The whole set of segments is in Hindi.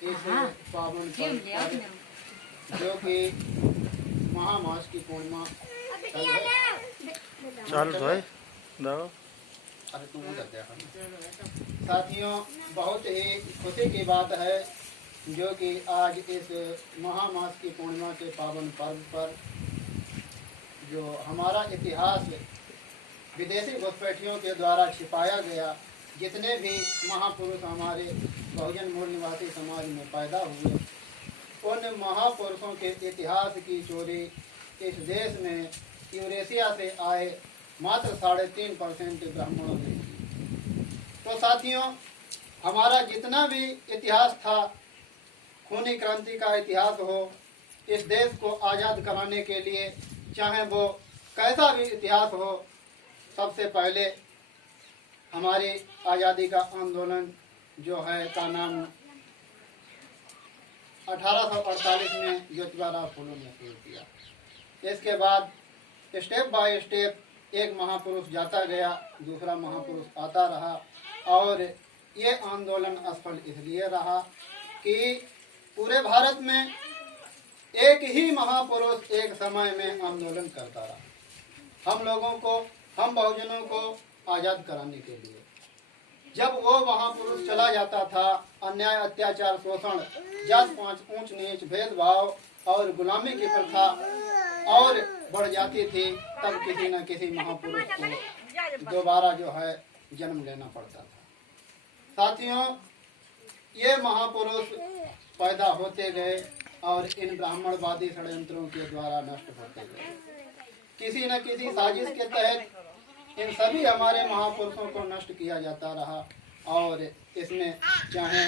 इस पावन पर्व पर, जो कि महामास की पूर्णिमा चल भाई दो। साथियों, बहुत ही खुशी की बात है जो कि आज इस महामास की पूर्णिमा के पावन पर्व पर जो हमारा इतिहास विदेशी घुसपैठियों के द्वारा छिपाया गया, जितने भी महापुरुष हमारे बहुजन मूल निवासी समाज में पैदा हुए, उन महापुरुषों के इतिहास की चोरी इस देश में यूरेशिया से आए मात्र 3.5% ब्राह्मणों ने की। तो साथियों, हमारा जितना भी इतिहास था, खूनी क्रांति का इतिहास हो, इस देश को आज़ाद कराने के लिए चाहे वो कैसा भी इतिहास हो, सबसे पहले हमारी आज़ादी का आंदोलन जो है का नाम 1848 में ज्योतिबा फूले ने शुरू किया। इसके बाद स्टेप बाय स्टेप एक महापुरुष जाता गया, दूसरा महापुरुष आता रहा, और ये आंदोलन असफल इसलिए रहा कि पूरे भारत में एक ही महापुरुष एक समय में आंदोलन करता रहा, हम लोगों को, हम बहुजनों को आज़ाद कराने के लिए। जब वो महापुरुष चला जाता था, अन्याय, अत्याचार, शोषण, जात पात, ऊंच नीच, भेदभाव और गुलामी की प्रथा और बढ़ जाती थी, तब किसी न किसी महापुरुष को दोबारा जो है जन्म लेना पड़ता था। साथियों, ये महापुरुष पैदा होते गए और इन ब्राह्मणवादी षड्यंत्रों के द्वारा नष्ट होते गए। किसी न किसी साजिश के तहत इन सभी हमारे महापुरुषों को नष्ट किया जाता रहा, और इसमें चाहे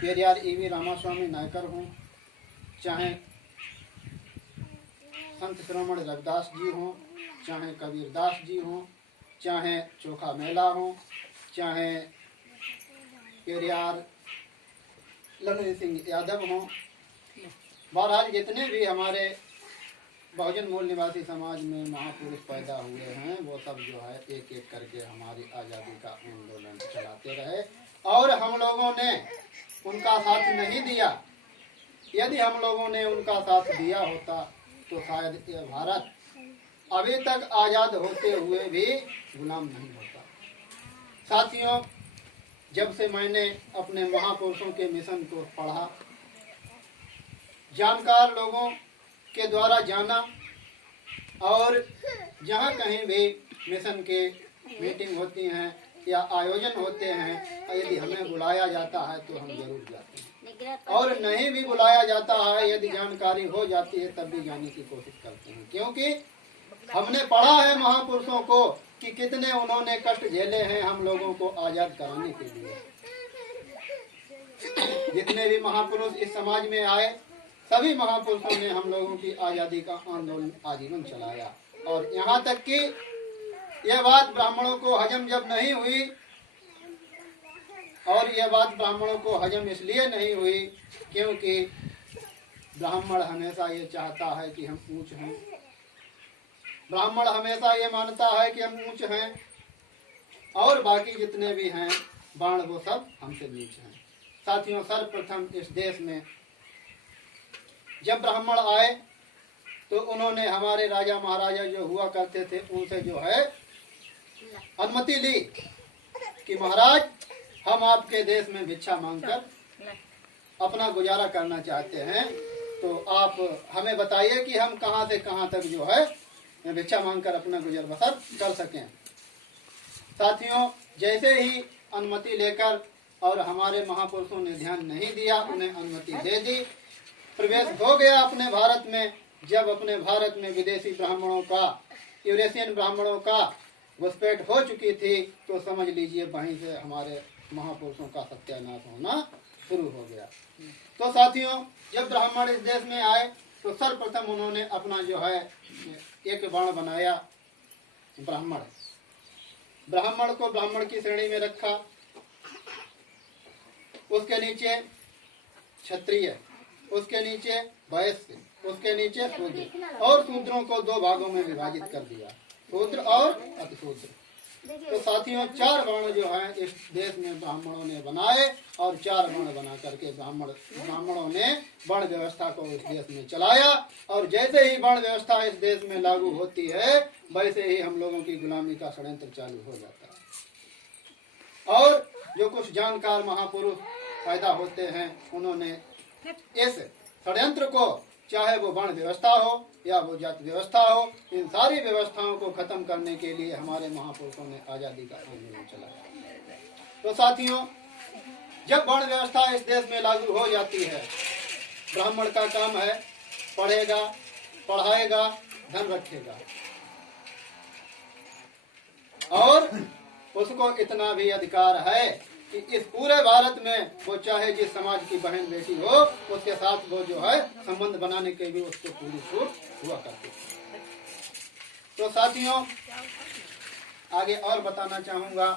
पेरियार ईवी रामास्वामी नायकर हों, चाहे संत श्रवण रविदास जी हों, चाहे कबीरदास जी हों, चाहे चोखा मेला हो, चाहे पेरियार लखन सिंह यादव हों, बहरहाल जितने भी हमारे बहुजन मूल निवासी समाज में महापुरुष पैदा हुए हैं, वो सब जो है एक एक करके हमारी आज़ादी का आंदोलन चलाते रहे, और हम लोगों ने उनका साथ नहीं दिया। यदि हम लोगों ने उनका साथ दिया होता तो शायद ये भारत अभी तक आज़ाद होते हुए भी गुलाम नहीं होता। साथियों, जब से मैंने अपने महापुरुषों के मिशन को पढ़ा, जानकार लोगों के द्वारा जाना, और जहाँ कहीं भी मिशन के मीटिंग होती हैं या आयोजन होते हैं, यदि हमें बुलाया जाता है तो हम जरूर जाते हैं, और नहीं भी बुलाया जाता है, यदि जानकारी हो जाती है तब भी जाने की कोशिश करते हैं, क्योंकि हमने पढ़ा है महापुरुषों को कि कितने उन्होंने कष्ट झेले हैं हम लोगों को आज़ाद कराने के लिए। जितने भी महापुरुष इस समाज में आए, सभी महापुरुषों ने हम लोगों की आज़ादी का आंदोलन आजीवन चलाया, और यहाँ तक कि यह बात ब्राह्मणों को हजम जब नहीं हुई, और यह बात ब्राह्मणों को हजम इसलिए नहीं हुई क्योंकि ब्राह्मण हमेशा ये चाहता है कि हम ऊंच हैं, ब्राह्मण हमेशा ये मानता है कि हम ऊंच हैं, और बाकी जितने भी हैं बाण वो सब हमसे नीच हैं। साथियों, सर्वप्रथम इस देश में जब ब्राह्मण आए तो उन्होंने हमारे राजा महाराजा जो हुआ करते थे उनसे जो है अनुमति ली कि महाराज, हम आपके देश में भिक्षा मांगकर अपना गुजारा करना चाहते हैं, तो आप हमें बताइए कि हम कहां से कहां तक जो है भिक्षा मांगकर अपना गुजर बसर कर सकें। साथियों, जैसे ही अनुमति लेकर, और हमारे महापुरुषों ने ध्यान नहीं दिया, उन्हें अनुमति दे दी, प्रवेश हो गया अपने भारत में। जब अपने भारत में विदेशी ब्राह्मणों का, यूरेशियन ब्राह्मणों का घुसपैठ हो चुकी थी, तो समझ लीजिए वहीं से हमारे महापुरुषों का सत्यानाश होना शुरू हो गया। तो साथियों, जब ब्राह्मण इस देश में आए तो सर्वप्रथम उन्होंने अपना जो है एक वर्ण बनाया, ब्राह्मण। ब्राह्मण को ब्राह्मण की श्रेणी में रखा, उसके नीचे क्षत्रिय, उसके नीचे वैश्य, उसके नीचे शूद्र, और शूद्रों को दो भागों में विभाजित कर दिया, शूद्र और अतिशूद्र। तो साथियों 4 वर्ण जो हैं इस देश में ब्राह्मणों ने बनाए और 4 वर्ण बना करके ब्राह्मणों ने वर्ण व्यवस्था को इस देश में चलाया। और जैसे ही वर्ण व्यवस्था इस देश में लागू होती है वैसे ही हम लोगों की गुलामी का षड्यंत्र चालू हो जाता है। और जो कुछ जानकार महापुरुष पैदा होते हैं उन्होंने इस षड्यंत्र को, चाहे वो वर्ण व्यवस्था हो या वो जाति व्यवस्था हो, इन सारी व्यवस्थाओं को खत्म करने के लिए हमारे महापुरुषों ने आजादी का आंदोलन चलाया। तो साथियों जब वर्ण व्यवस्था इस देश में लागू हो जाती है, ब्राह्मण का काम है पढ़ेगा, पढ़ाएगा, धन रखेगा और उसको इतना भी अधिकार है कि इस पूरे भारत में वो चाहे जिस समाज की बहन बेटी हो उसके साथ वो जो है संबंध बनाने के भी उसको पूरी छूट हुआ करती है। तो साथियों आगे और बताना चाहूंगा,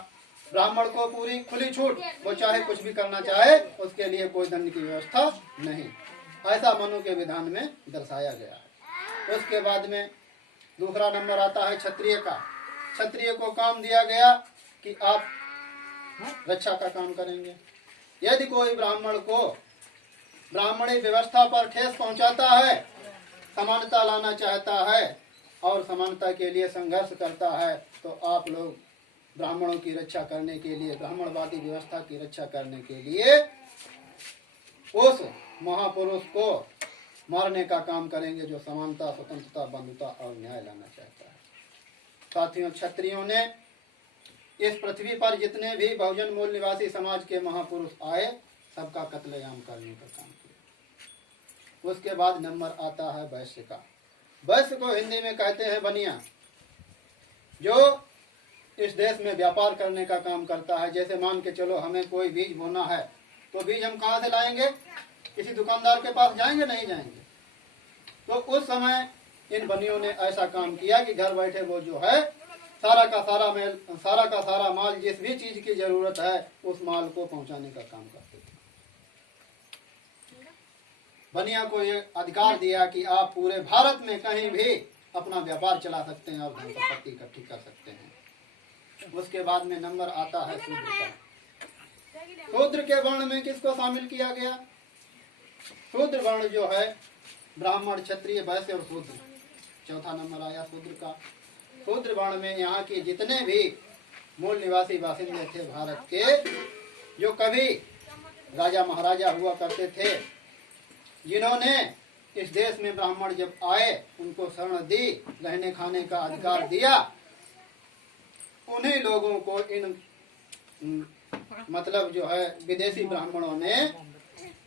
ब्राह्मण को पूरी खुली छूट, वो चाहे कुछ भी करना चाहे उसके लिए कोई दंड की व्यवस्था नहीं, ऐसा मनु के विधान में दर्शाया गया है। उसके बाद में दूसरा नंबर आता है क्षत्रिय का। क्षत्रिय को काम दिया गया कि आप रक्षा का काम करेंगे। यदि कोई ब्राह्मण को ब्राह्मणी व्यवस्था पर ठेस पहुंचाता है, समानता लाना चाहता है और समानता के लिए संघर्ष करता है, तो आप लोग ब्राह्मणों की रक्षा करने के लिए, ब्राह्मणवादी व्यवस्था की रक्षा करने के लिए उस महापुरुष को मारने का काम करेंगे जो समानता, स्वतंत्रता, बंधुता और न्याय लाना चाहता है। साथियों क्षत्रियों ने इस पृथ्वी पर जितने भी बहुजन मूल निवासी समाज के महापुरुष आए सबका कत्लेआम करने का काम किया। उसके बाद नंबर आता है वैश्य का। वैश्य को हिंदी में कहते हैं बनिया, जो इस देश में व्यापार करने का काम करता है। जैसे मान के चलो हमें कोई बीज बोना है तो बीज हम कहाँ से लाएंगे? किसी दुकानदार के पास जाएंगे? नहीं जाएंगे। तो उस समय इन बनियों ने ऐसा काम किया कि घर बैठे वो जो है सारा का सारा माल, जिस भी चीज की जरूरत है उस माल को पहुंचाने का काम करते थे। बनिया को ये अधिकार दिया कि आप पूरे भारत में कहीं भी अपना व्यापार चला सकते हैं और धन संपत्ति इकट्ठी कर सकते हैं। उसके बाद में नंबर आता है शूद्र का। शूद्र के वर्ण में किसको शामिल किया गया? शूद्र वर्ण जो है ब्राह्मण, क्षत्रिय, वैश्य और शूद्र, चौथा नंबर आया शूद्र का। शूद्र वर्ण में यहाँ के जितने भी मूल निवासी बासिंदे थे भारत के, जो कभी राजा महाराजा हुआ करते थे, जिन्होंने इस देश में ब्राह्मण जब आए उनको शरण दी, रहने खाने का अधिकार दिया, उन्हीं लोगों को इन मतलब जो है विदेशी ब्राह्मणों ने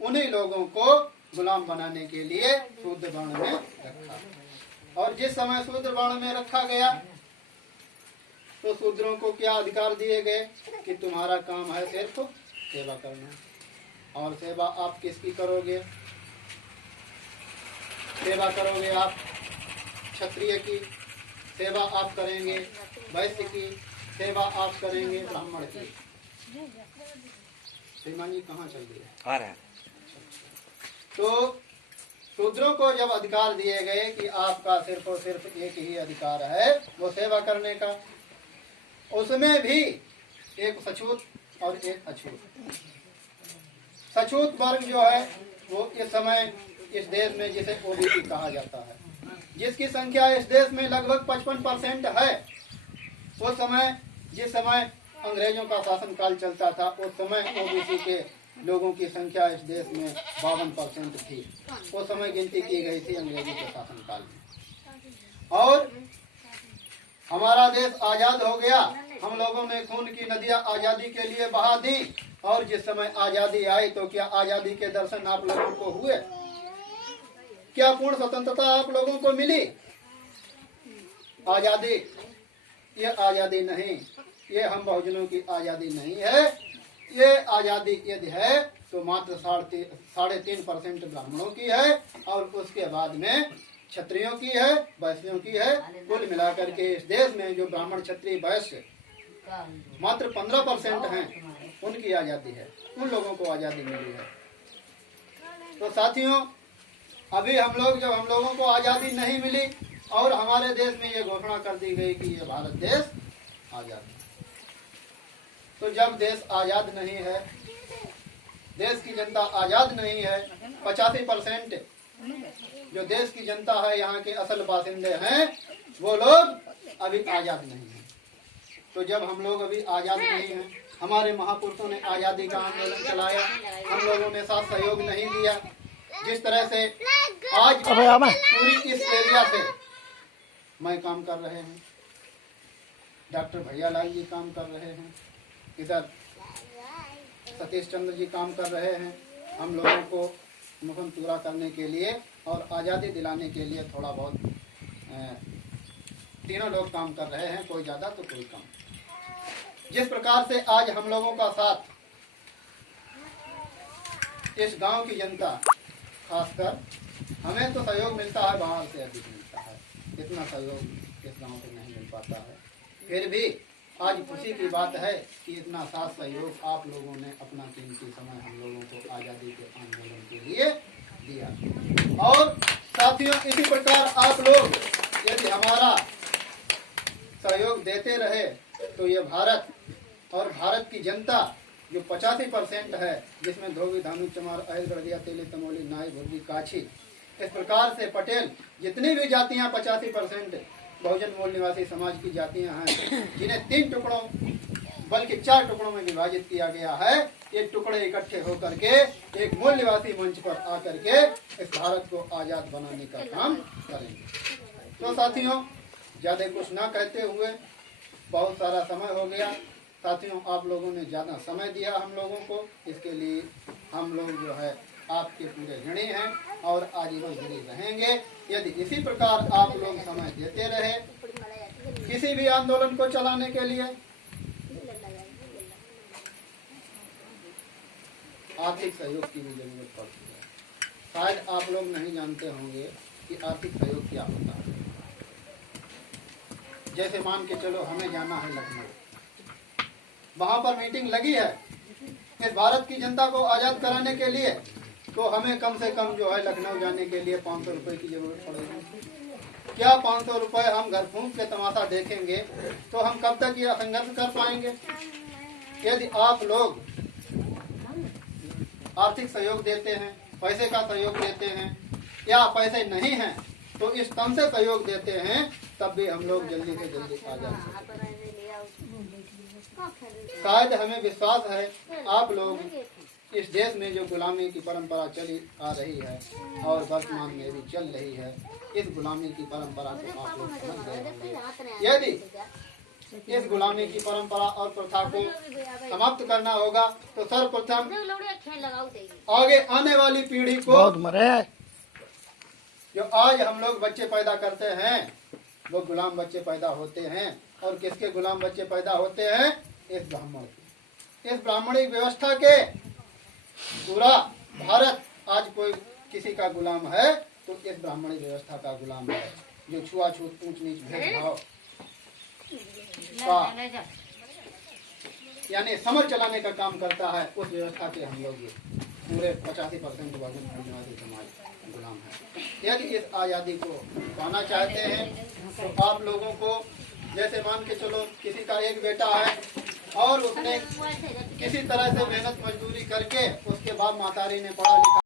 उन्हीं लोगों को गुलाम बनाने के लिए शूद्र वर्ण में रखा। और जिस समय शूद्र वर्ण में रखा गया तो शूद्रों को क्या अधिकार दिए गए कि तुम्हारा काम है सिर्फ सेवा करना। और सेवा आप किसकी करोगे? सेवा करोगे आप क्षत्रिय की, सेवा आप करेंगे वैश्य की, सेवा आप करेंगे ब्राह्मण की। श्रीमान जी कहाँ चल गए? आ रहा है। तो शूद्रों को जब अधिकार दिए गए कि आपका सिर्फ और सिर्फ एक ही अधिकार है वो सेवा करने का, उसमें भी एक सछूत और एक अछूत। सछूत वर्ग जो है वो इस समय इस देश में जिसे ओबीसी कहा जाता है, जिसकी संख्या इस देश में लगभग 55% है। उस समय जिस समय अंग्रेजों का शासनकाल चलता था उस समय ओबीसी के लोगों की संख्या इस देश में 52% थी। उस समय गिनती की गई थी अंग्रेजों के शासनकाल में। और हमारा देश आजाद हो गया, हम लोगों ने खून की नदियां आजादी के लिए बहा दी। और जिस समय आजादी आई तो क्या आजादी के दर्शन आप लोगों को हुए? क्या पूर्ण स्वतंत्रता आप लोगों को मिली? आजादी, ये आजादी नहीं, ये हम बहुजनों की आजादी नहीं है। ये आजादी यदि है तो मात्र 3.5% ब्राह्मणों की है और उसके बाद में क्षत्रियों की है, वैश्यों की है। कुल मिलाकर के इस देश में जो ब्राह्मण, क्षत्रिय, वैश्य मात्र 15% हैं, उनकी आजादी है, उन लोगों को आजादी मिली है। तो साथियों अभी हम लोगों को आजादी नहीं मिली और हमारे देश में ये घोषणा कर दी गई कि ये भारत देश आजाद है। तो जब देश आजाद नहीं है, देश की जनता आजाद नहीं है, 85% जो देश की जनता है, यहाँ के असल बासिंदे हैं, वो लोग अभी आजाद नहीं हैं। तो जब हम लोग अभी आजाद नहीं हैं, हमारे महापुरुषों ने आजादी का आंदोलन चलाया, हम लोगों ने साथ सहयोग नहीं दिया। जिस तरह से आज पूरी इस एरिया से मैं काम कर रहे हैं, डॉक्टर भैयालाल जी काम कर रहे हैं, इधर सतीश चंद्र जी काम कर रहे हैं, हम लोगों को मुहिम पूरा करने के लिए और आज़ादी दिलाने के लिए थोड़ा बहुत तीनों लोग काम कर रहे हैं, कोई ज़्यादा तो कोई कम। जिस प्रकार से आज हम लोगों का साथ इस गांव की जनता, खासकर हमें तो सहयोग मिलता है, बाहर से अधिक मिलता है, इतना सहयोग इस गांव को नहीं मिल पाता है। फिर भी आज खुशी की बात है कि इतना साथ सहयोग आप लोगों ने अपना कीमती समय हम लोगों को आज़ादी के आंदोलन के लिए दिया। और साथियों, इसी प्रकार आप लोग यदि हमारा सहयोग देते रहे तो ये भारत और भारत की जनता जो 85% है, जिसमें धोबी, धानु, चमार, अहिल, गढ़िया, तेली, तमोली, नाई, भुर्जी, काछी, इस प्रकार से पटेल, जितनी भी जातियां 85% बहुजन मूल निवासी समाज की जातियां हैं, जिन्हें 3 टुकड़ों बल्कि 4 टुकड़ों में विभाजित किया गया है, ये टुकड़े इकट्ठे होकर के एक मूल निवासी मंच पर आकर के इस भारत को आजाद बनाने का काम करेंगे। तो साथियों, ज्यादा कुछ ना कहते हुए, बहुत सारा समय हो गया साथियों, आप लोगों ने ज्यादा समय दिया हम लोगों को, इसके लिए हम लोग जो है आपके पूरे ऋणी हैं और आजीवन ऋणी रहेंगे। यदि इसी प्रकार आप लोग समय देते रहे किसी भी आंदोलन को चलाने के लिए, आर्थिक सहयोग की भी जरूरत पड़ती है। शायद आप लोग नहीं जानते होंगे कि आर्थिक सहयोग क्या होता है। जैसे मान के चलो हमें जाना है लखनऊ, वहां पर मीटिंग लगी है इस भारत की जनता को आजाद कराने के लिए, तो हमें कम से कम जो है लखनऊ जाने के लिए 500 रुपए की जरूरत पड़ेगी। क्या 500 रुपए हम घर फूंक के तमाशा देखेंगे तो हम कब तक ये संघर्ष कर पाएंगे? यदि आप लोग आर्थिक सहयोग देते हैं, पैसे का सहयोग देते हैं, या पैसे नहीं हैं तो इस तन से सहयोग देते हैं, तब भी हम लोग जल्दी से जल्दी आ जाते हैं। शायद हमें विश्वास है आप लोग इस देश में जो गुलामी की परंपरा चली आ रही है और वर्तमान में भी चल रही है, इस गुलामी की परंपरा को आप लोग समझ गए होंगे। यदि इस गुलामी की परंपरा और प्रथा को समाप्त करना होगा तो सर्वप्रथम आगे आने वाली पीढ़ी को, जो आज हम लोग बच्चे पैदा करते हैं, वो गुलाम बच्चे पैदा होते हैं। और किसके गुलाम बच्चे पैदा होते हैं? इस ब्राह्मण के। इस ब्राह्मणी व्यवस्था के पूरा भारत आज कोई किसी का गुलाम है तो इस ब्राह्मणी व्यवस्था का गुलाम है, जो छुआछूत, ऊंच नीच, भेदभाव का यानी समझ चलाने का काम करता है, उस व्यवस्था के हम लोग पूरे 85% बहुजन समाज गुलाम है। यदि इस आज़ादी को पाना चाहते हैं तो आप लोगों को, जैसे मान के चलो किसी का एक बेटा है और उसने किसी तरह से मेहनत मजदूरी करके उसके बाद मातारी ने पढ़ा लिखा